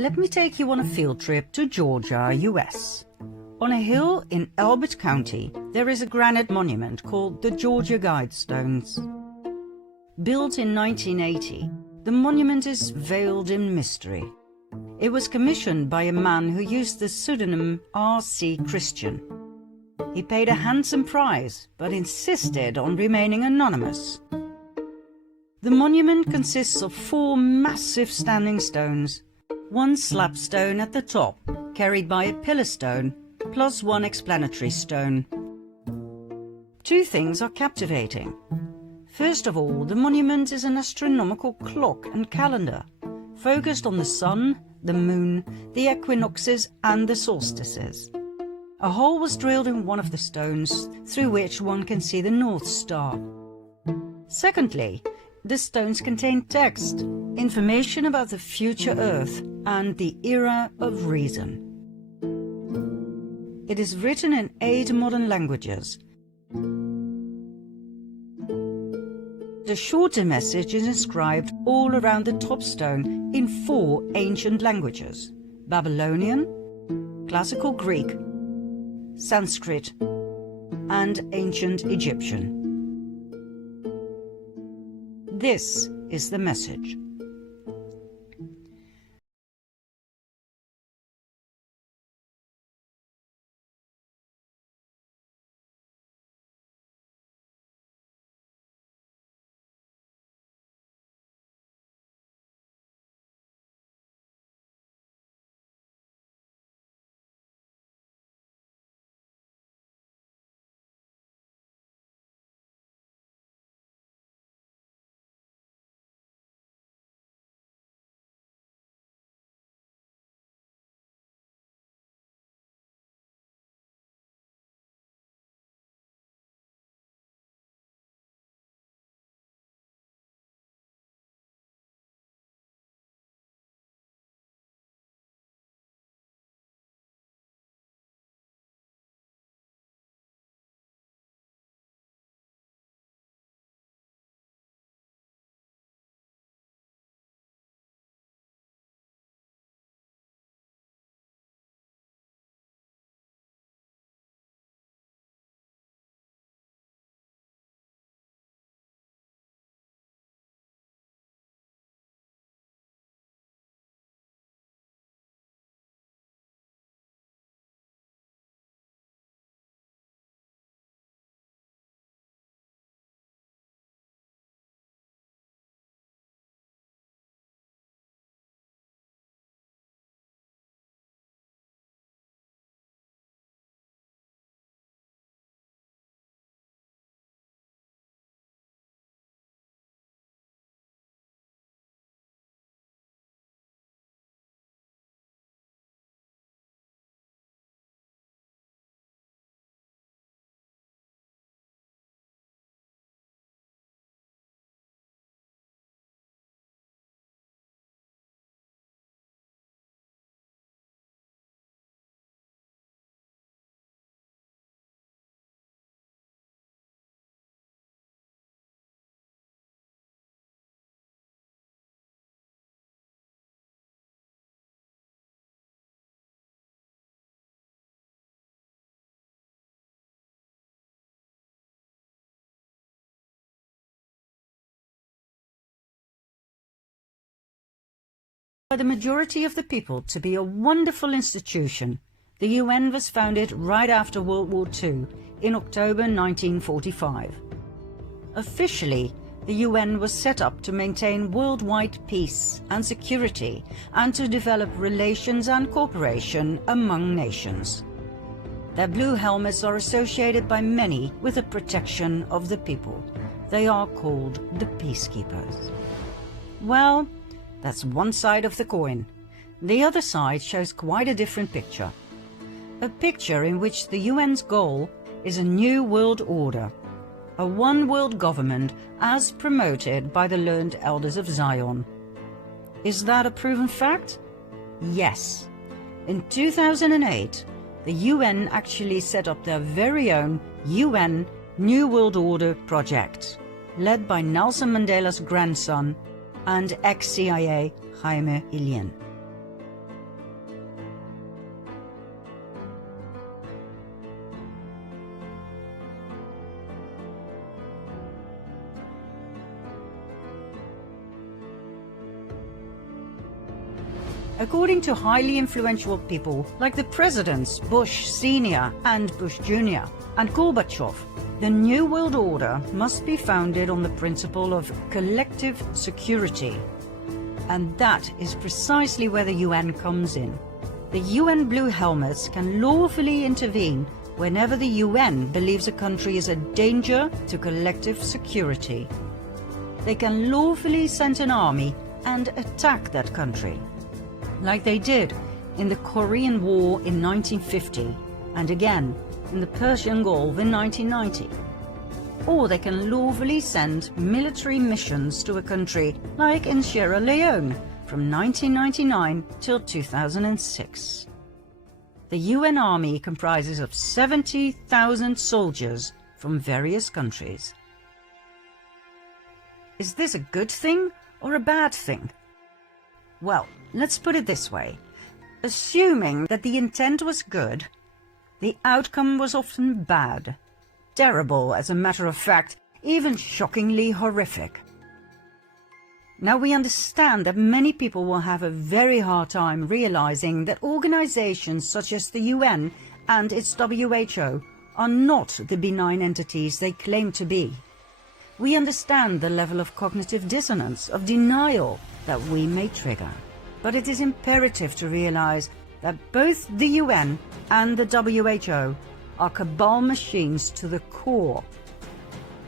Let me take you on a field trip to Georgia, US. On a hill in Elbert County, there is a granite monument called the Georgia Guidestones. Built in 1980, the monument is veiled in mystery. It was commissioned by a man who used the pseudonym R.C. Christian. He paid a handsome price, but insisted on remaining anonymous. The monument consists of 4 massive standing stones, 1 slab stone at the top, carried by a pillar stone, plus 1 explanatory stone. 2 things are captivating. First of all, the monument is an astronomical clock and calendar, focused on the sun, the moon, the equinoxes and the solstices. A hole was drilled in one of the stones, through which one can see the North Star. Secondly, the stones contain text, information about the future Earth and the era of reason. It is written in 8 modern languages. The shorter message is inscribed all around the top stone in 4 ancient languages: Babylonian, Classical Greek, Sanskrit, and Ancient Egyptian. This is the message. By the majority of the people to be a wonderful institution, the UN was founded right after World War II in October 1945. Officially, the UN was set up to maintain worldwide peace and security and to develop relations and cooperation among nations. Their blue helmets are associated by many with the protection of the people. They are called the peacekeepers. Well, that's one side of the coin. The other side shows quite a different picture. A picture in which the UN's goal is a new world order, a one-world government as promoted by the learned elders of Zion. Is that a proven fact? Yes. In 2008, the UN actually set up their very own UN New World Order project, led by Nelson Mandela's grandson and ex-CIA Jaime Ilian. According to highly influential people like the presidents Bush Sr. and Bush Jr. and Gorbachev, the New World Order must be founded on the principle of collective security. And that is precisely where the UN comes in. The UN Blue Helmets can lawfully intervene whenever the UN believes a country is a danger to collective security. They can lawfully send an army and attack that country, like they did in the Korean War in 1950 and again in the Persian Gulf in 1990. Or they can lawfully send military missions to a country like in Sierra Leone from 1999 till 2006. The UN Army comprises of 70,000 soldiers from various countries. Is this a good thing or a bad thing? Well, let's put it this way. Assuming that the intent was good, the outcome was often bad. Terrible, as a matter of fact, even shockingly horrific. Now we understand that many people will have a very hard time realizing that organizations such as the UN and its WHO are not the benign entities they claim to be. We understand the level of cognitive dissonance, of denial that we may trigger. But it is imperative to realize that both the UN and the WHO are cabal machines to the core.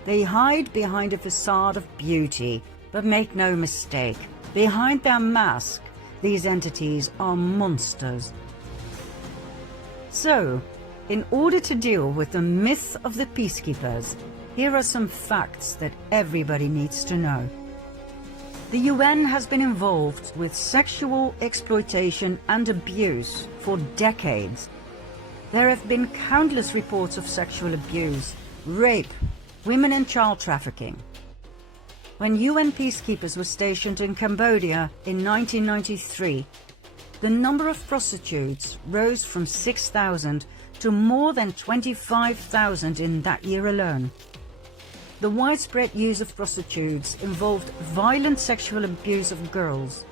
They hide behind a facade of beauty, but make no mistake, behind their mask, these entities are monsters. So, in order to deal with the myth of the peacekeepers, here are some facts that everybody needs to know. The UN has been involved with sexual exploitation and abuse for decades. There have been countless reports of sexual abuse, rape, women and child trafficking. When UN peacekeepers were stationed in Cambodia in 1993, the number of prostitutes rose from 6,000 to more than 25,000 in that year alone. The widespread use of prostitutes involved violent sexual abuse of girls.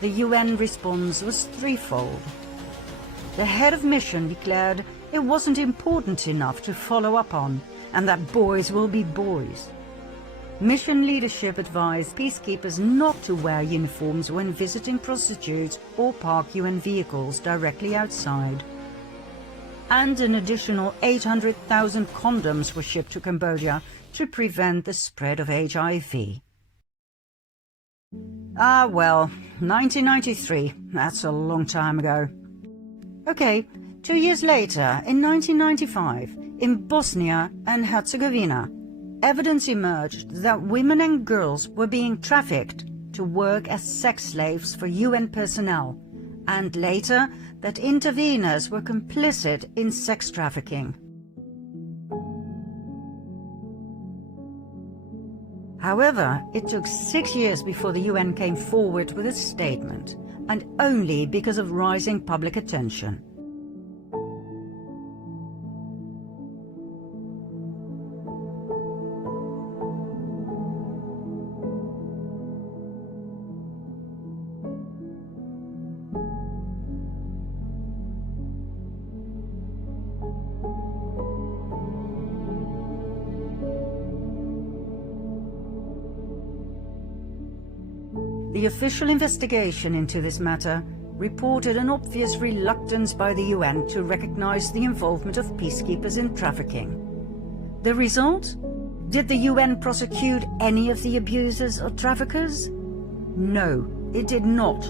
The UN response was threefold. The head of mission declared it wasn't important enough to follow up on, and that boys will be boys. Mission leadership advised peacekeepers not to wear uniforms when visiting prostitutes or park UN vehicles directly outside. And an additional 800,000 condoms were shipped to Cambodia to prevent the spread of HIV. Ah well, 1993, that's a long time ago. Okay, 2 years later, in 1995, in Bosnia and Herzegovina, evidence emerged that women and girls were being trafficked to work as sex slaves for UN personnel, and later that interveners were complicit in sex trafficking. However, it took 6 years before the UN came forward with a statement, and only because of rising public attention. The official investigation into this matter reported an obvious reluctance by the UN to recognize the involvement of peacekeepers in trafficking. The result? Did the UN prosecute any of the abusers or traffickers? No, it did not.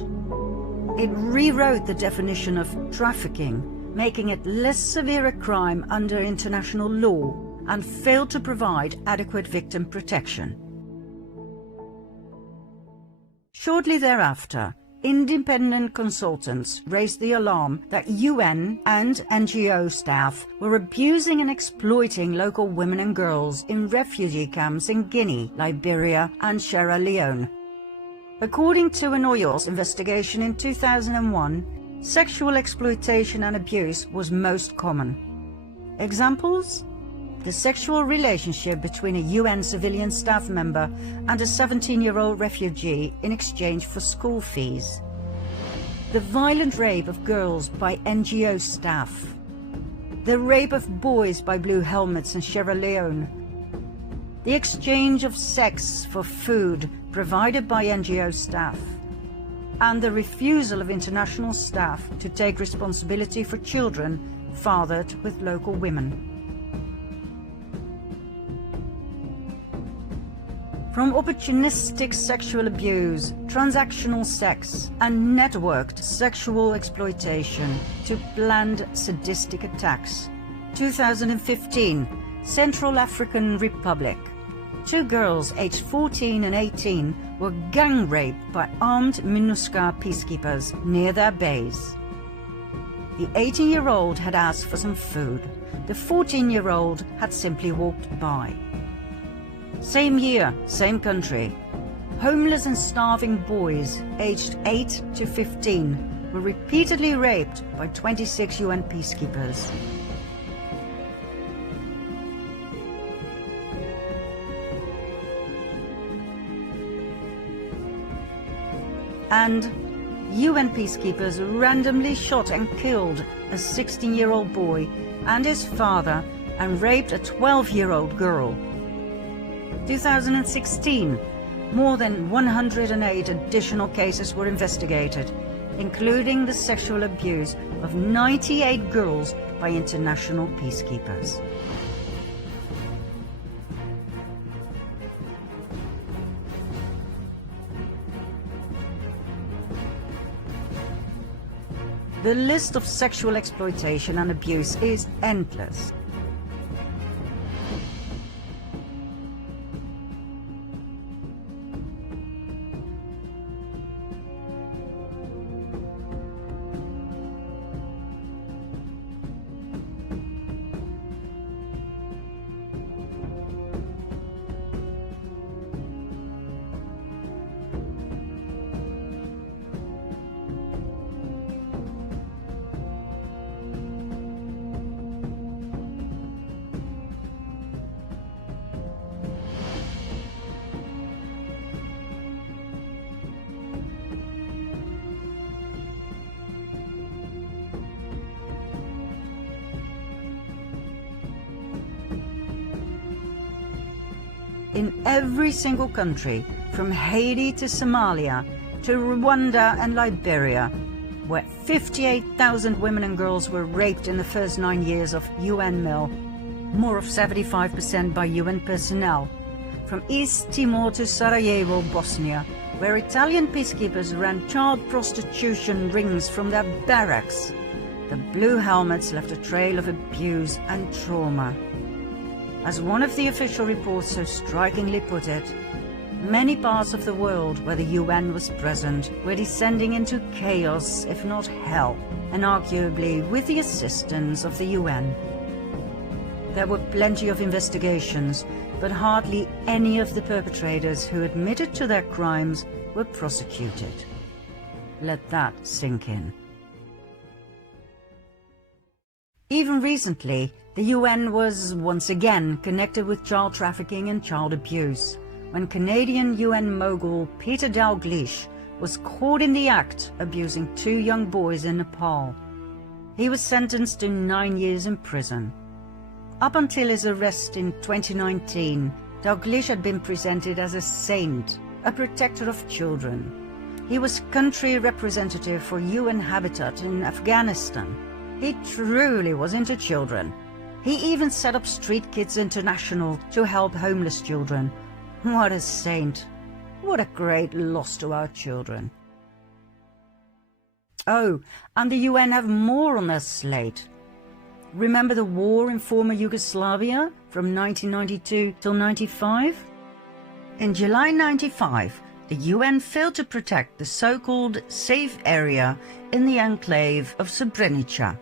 It rewrote the definition of trafficking, making it less severe a crime under international law, and failed to provide adequate victim protection. Shortly thereafter, independent consultants raised the alarm that UN and NGO staff were abusing and exploiting local women and girls in refugee camps in Guinea, Liberia, and Sierra Leone. According to an Oyos investigation in 2001, Sexual exploitation and abuse was most common. Examples? The sexual relationship between a UN civilian staff member and a 17-year-old refugee in exchange for school fees. The violent rape of girls by NGO staff. The rape of boys by Blue Helmets in Sierra Leone. The exchange of sex for food provided by NGO staff. And the refusal of international staff to take responsibility for children fathered with local women. From opportunistic sexual abuse, transactional sex, and networked sexual exploitation to planned sadistic attacks. 2015, Central African Republic. 2 girls aged 14 and 18 were gang raped by armed MINUSCA peacekeepers near their base. The 18-year-old had asked for some food. The 14-year-old had simply walked by. Same year, same country. Homeless and starving boys aged 8 to 15 were repeatedly raped by 26 UN peacekeepers. And UN peacekeepers randomly shot and killed a 16-year-old boy and his father and raped a 12-year-old girl. 2016, more than 108 additional cases were investigated, including the sexual abuse of 98 girls by international peacekeepers. The list of sexual exploitation and abuse is endless. In every single country, from Haiti to Somalia, to Rwanda and Liberia, where 58,000 women and girls were raped in the first 9 years of UN MIL, more of 75% by UN personnel. From East Timor to Sarajevo, Bosnia, where Italian peacekeepers ran child prostitution rings from their barracks, the Blue Helmets left a trail of abuse and trauma. As one of the official reports so strikingly put it, many parts of the world where the UN was present were descending into chaos, if not hell, and arguably with the assistance of the UN. There were plenty of investigations, but hardly any of the perpetrators who admitted to their crimes were prosecuted. Let that sink in. Even recently, the UN was once again connected with child trafficking and child abuse, when Canadian UN mogul Peter Dalglish was caught in the act abusing 2 young boys in Nepal. He was sentenced to 9 years in prison. Up until his arrest in 2019, Dalglish had been presented as a saint, a protector of children. He was country representative for UN Habitat in Afghanistan. He truly was into children. He even set up Street Kids International to help homeless children. What a saint. What a great loss to our children. Oh, and the UN have more on their slate. Remember the war in former Yugoslavia from 1992 till 95? In July 95, the UN failed to protect the so-called safe area in the enclave of Srebrenica.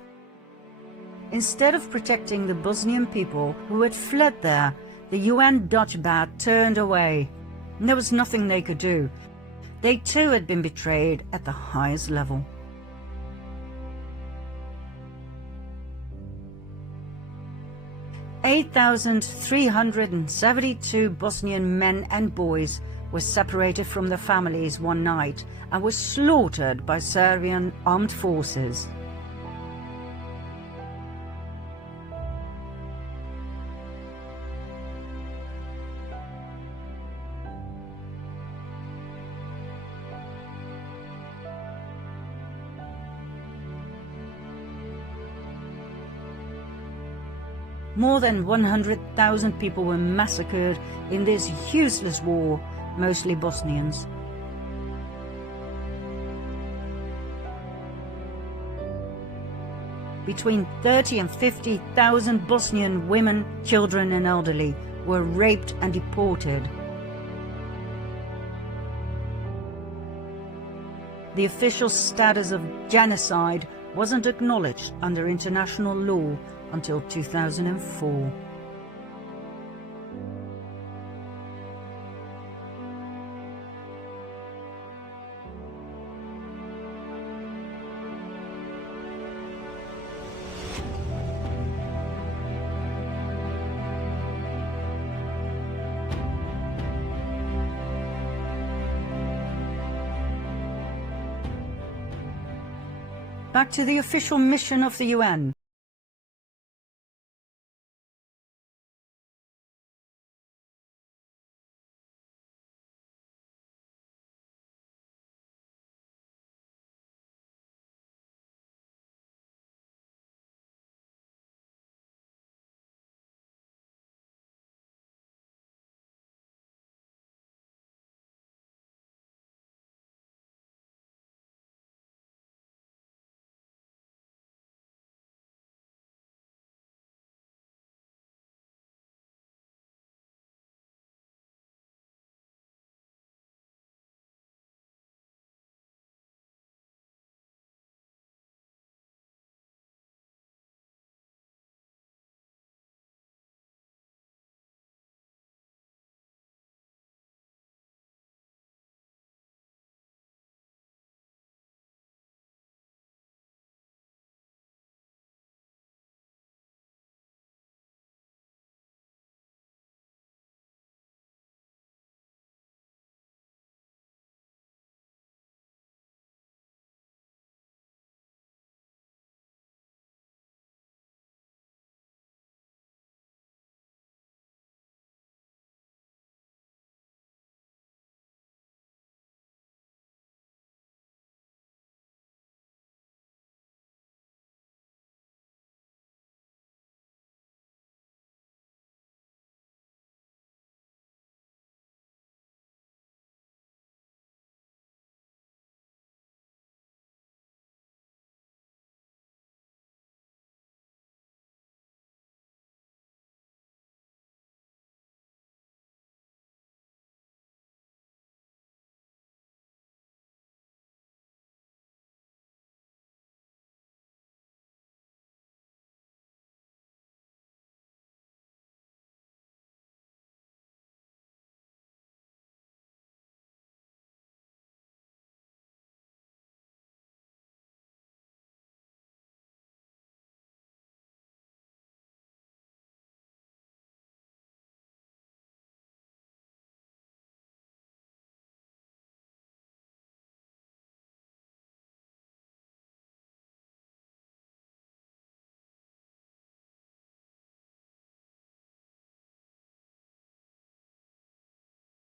Instead of protecting the Bosnian people who had fled there, the UN Dutch bat turned away. There was nothing they could do. They too had been betrayed at the highest level. 8,372 Bosnian men and boys were separated from their families one night and were slaughtered by Serbian armed forces. More than 100,000 people were massacred in this useless war, mostly Bosnians. Between 30 and 50,000 Bosnian women, children and elderly were raped and deported. The official status of genocide wasn't acknowledged under international law until 2004. Back to the official mission of the UN.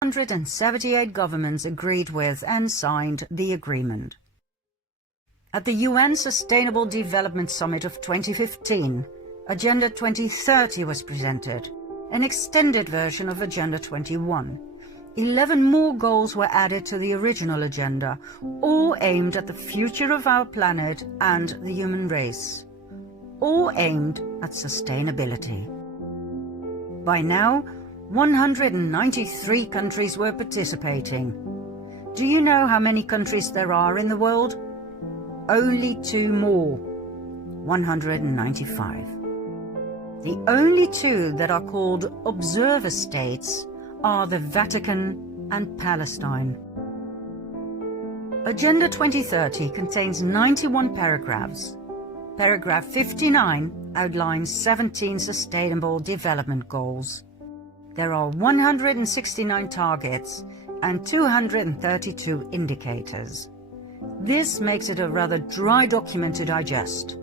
One 178 governments agreed with and signed the agreement. At the UN Sustainable Development Summit of 2015, Agenda 2030 was presented, an extended version of Agenda 21. 11 more goals were added to the original agenda, all aimed at the future of our planet and the human race, all aimed at sustainability. By now, 193 countries were participating. Do you know how many countries there are in the world? Only 2 more, 195. The only 2 that are called observer states are the Vatican and Palestine. Agenda 2030 contains 91 paragraphs. Paragraph 59 outlines 17 Sustainable Development Goals. There are 169 targets and 232 indicators. This makes it a rather dry document to digest.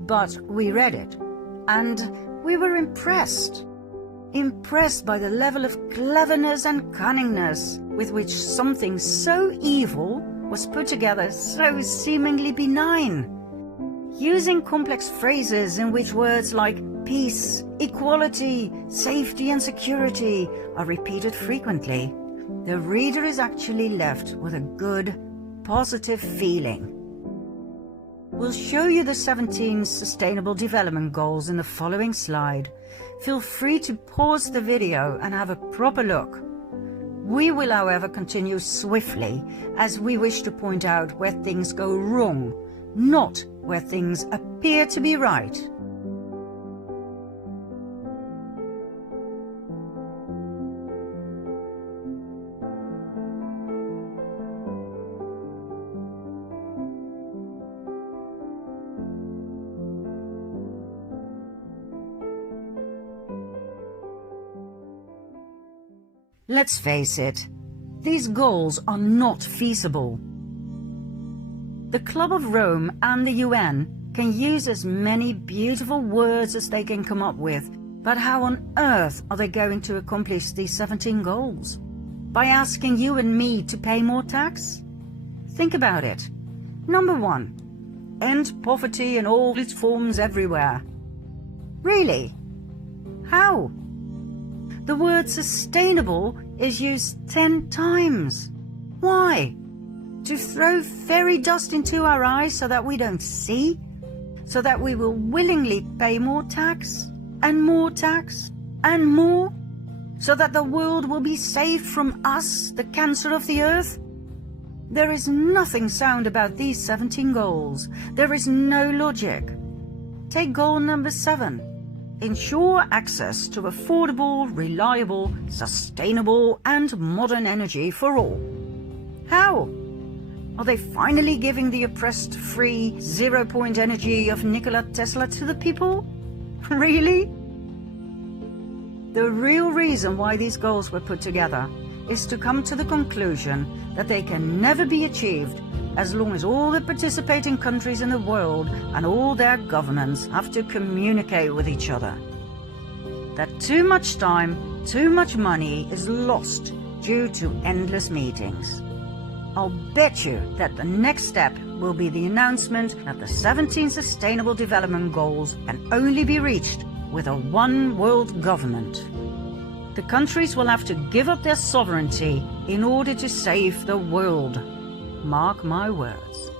But we read it, and we were impressed. Impressed by the level of cleverness and cunningness with which something so evil was put together so seemingly benign. Using complex phrases in which words like peace, equality, safety and security are repeated frequently, the reader is actually left with a good, positive feeling. We'll show you the 17 Sustainable Development Goals in the following slide. Feel free to pause the video and have a proper look. We will, however, continue swiftly as we wish to point out where things go wrong, not where things appear to be right. Let's face it, these goals are not feasible. The Club of Rome and the UN can use as many beautiful words as they can come up with, but how on earth are they going to accomplish these 17 goals? By asking you and me to pay more tax? Think about it. Number 1, end poverty in all its forms everywhere. Really? How? The word sustainable is used 10 times. Why? To throw fairy dust into our eyes so that we don't see? So that we will willingly pay more tax? And more tax? And more? So that the world will be saved from us, the cancer of the earth? There is nothing sound about these 17 goals. There is no logic. Take goal number 7. Ensure access to affordable, reliable, sustainable and modern energy for all. How? Are they finally giving the oppressed free, zero-point energy of Nikola Tesla to the people? Really? The real reason why these goals were put together is to come to the conclusion that they can never be achieved as long as all the participating countries in the world and all their governments have to communicate with each other. That too much time, too much money is lost due to endless meetings. I'll bet you that the next step will be the announcement that the 17 Sustainable Development Goals can only be reached with a one world government. The countries will have to give up their sovereignty in order to save the world. Mark my words.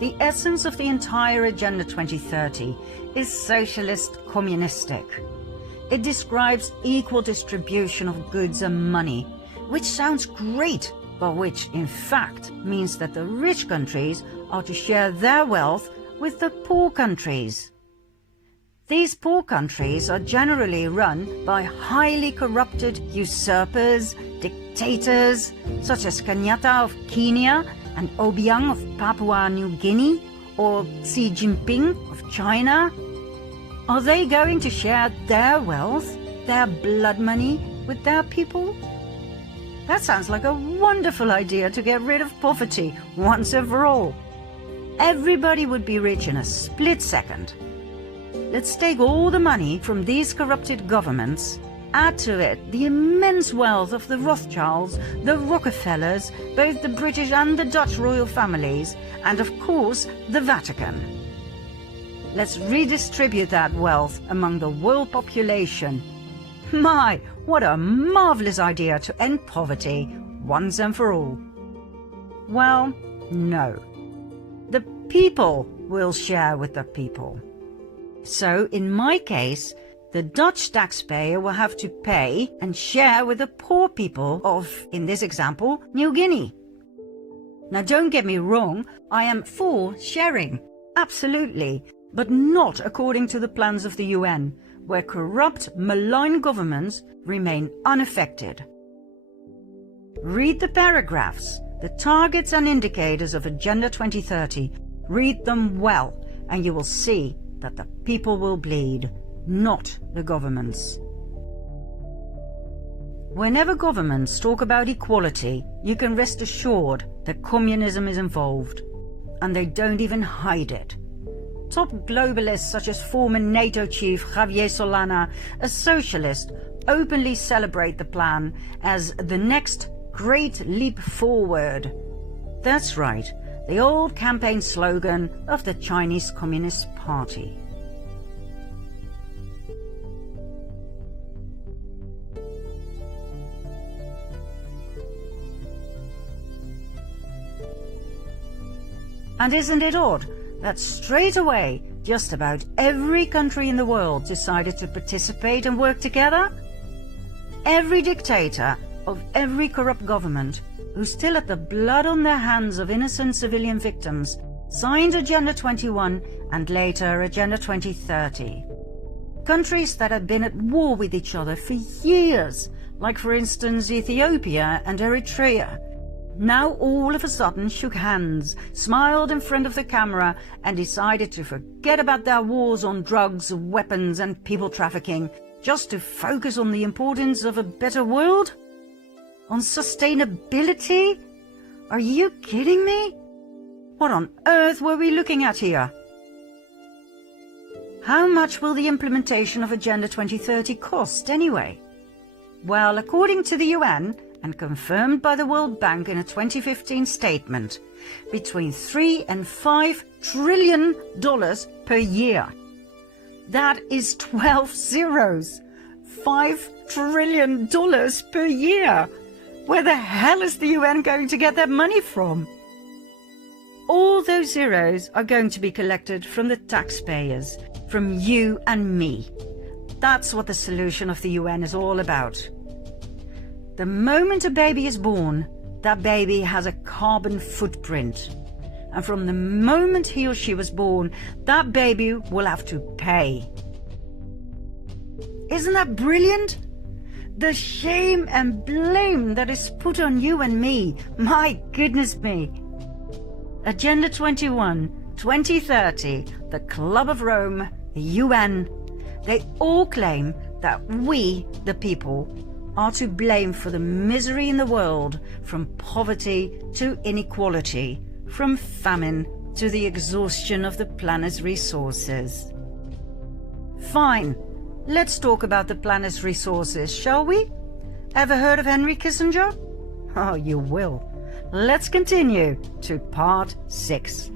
The essence of the entire Agenda 2030 is socialist communistic. It describes equal distribution of goods and money, which sounds great, but which in fact means that the rich countries are to share their wealth with the poor countries. These poor countries are generally run by highly corrupted usurpers, dictators, such as Kenyatta of Kenya and Obiang of Papua New Guinea, or Xi Jinping of China. Are they going to share their wealth, their blood money, with their people? That sounds like a wonderful idea to get rid of poverty once and for all. Everybody would be rich in a split second. Let's take all the money from these corrupted governments, add to it the immense wealth of the Rothschilds, the Rockefellers, both the British and the Dutch royal families, and of course the Vatican. Let's redistribute that wealth among the world population. My, what a marvelous idea to end poverty once and for all. Well, no. The people will share with the people. So, in my case, the Dutch taxpayer will have to pay and share with the poor people of, in this example, New Guinea. Now, don't get me wrong, I am for sharing, absolutely, but not according to the plans of the UN, where corrupt, malign governments remain unaffected. Read the paragraphs. the targets and indicators of Agenda 2030. Read them well, and you will see that the people will bleed, not the governments. Whenever governments talk about equality, you can rest assured that communism is involved, and they don't even hide it. Top globalists such as former NATO chief Javier Solana, a socialist, openly celebrate the plan as the next great leap forward. That's right, the old campaign slogan of the Chinese Communist Party. And isn't it odd that straight away just about every country in the world decided to participate and work together? Every dictator of every corrupt government who still had the blood on their hands of innocent civilian victims signed Agenda 21 and later Agenda 2030. Countries that had been at war with each other for years, like for instance Ethiopia and Eritrea, now all of a sudden shook hands, smiled in front of the camera, and decided to forget about their wars on drugs, weapons, and people trafficking, just to focus on the importance of a better world? On sustainability? Are you kidding me? What on earth were we looking at here? How much will the implementation of Agenda 2030 cost anyway? Well, according to the UN, and confirmed by the World Bank in a 2015 statement, between $3 and $5 trillion per year. That is 12 zeros. $5 trillion per year. Where the hell is the UN going to get that money from? All those zeros are going to be collected from the taxpayers, from you and me. That's what the solution of the UN is all about. The moment a baby is born, that baby has a carbon footprint. And from the moment he or she was born, that baby will have to pay. Isn't that brilliant? The shame and blame that is put on you and me, my goodness me. Agenda 21, 2030, the Club of Rome, the UN, they all claim that we, the people, are to blame for the misery in the world, from poverty to inequality, from famine to the exhaustion of the planet's resources. Fine, let's talk about the planet's resources, shall we? Ever heard of Henry Kissinger? Oh, you will. Let's continue to part 6.